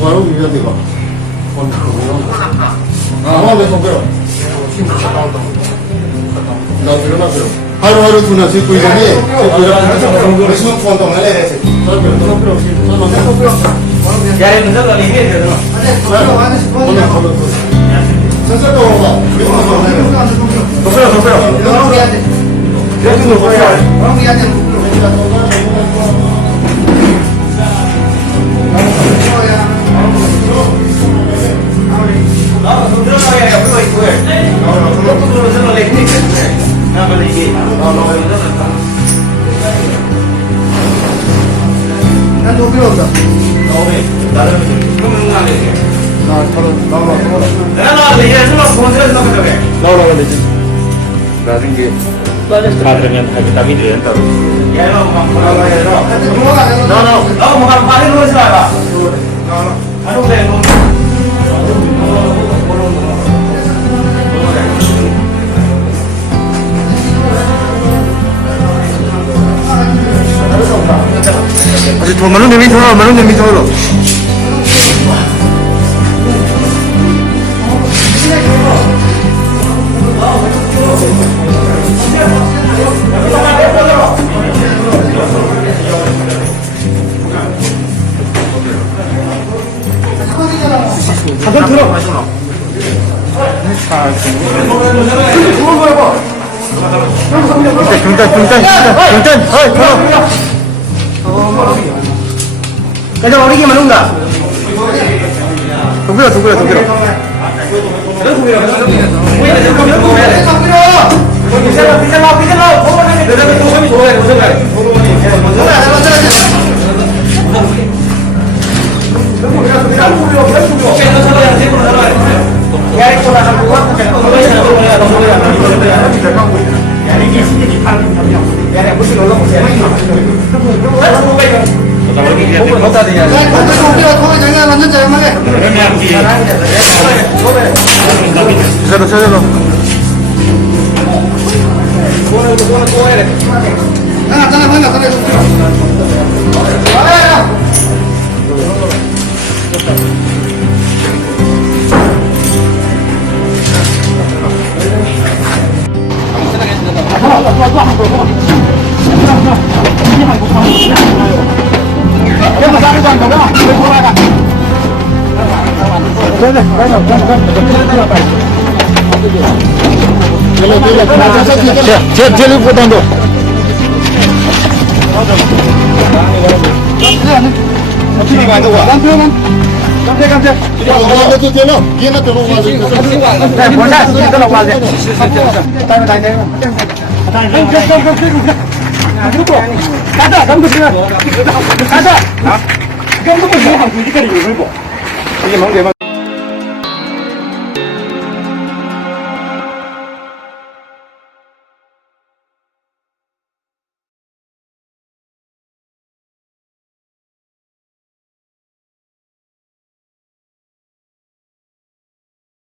바로 위에 대가. 아, 내 손가락. 나 들어놨어요. 하루하루 두나 짓고 이러니 무슨 폰도 말해 되지. 야래 문제가 이게 되잖아. 선생도 봐. 높여요. 여기 높여요. Dengan kami dia tahu. Ya, no, bukan pakai dulu siapa? Aduh, saya 아직 더 많은 재미 더 많은 재미 더로. 한번 들어. 경단, 어이, 들어. 가자, 어리게 마는가? 동그려. 제일 보단도. 가자.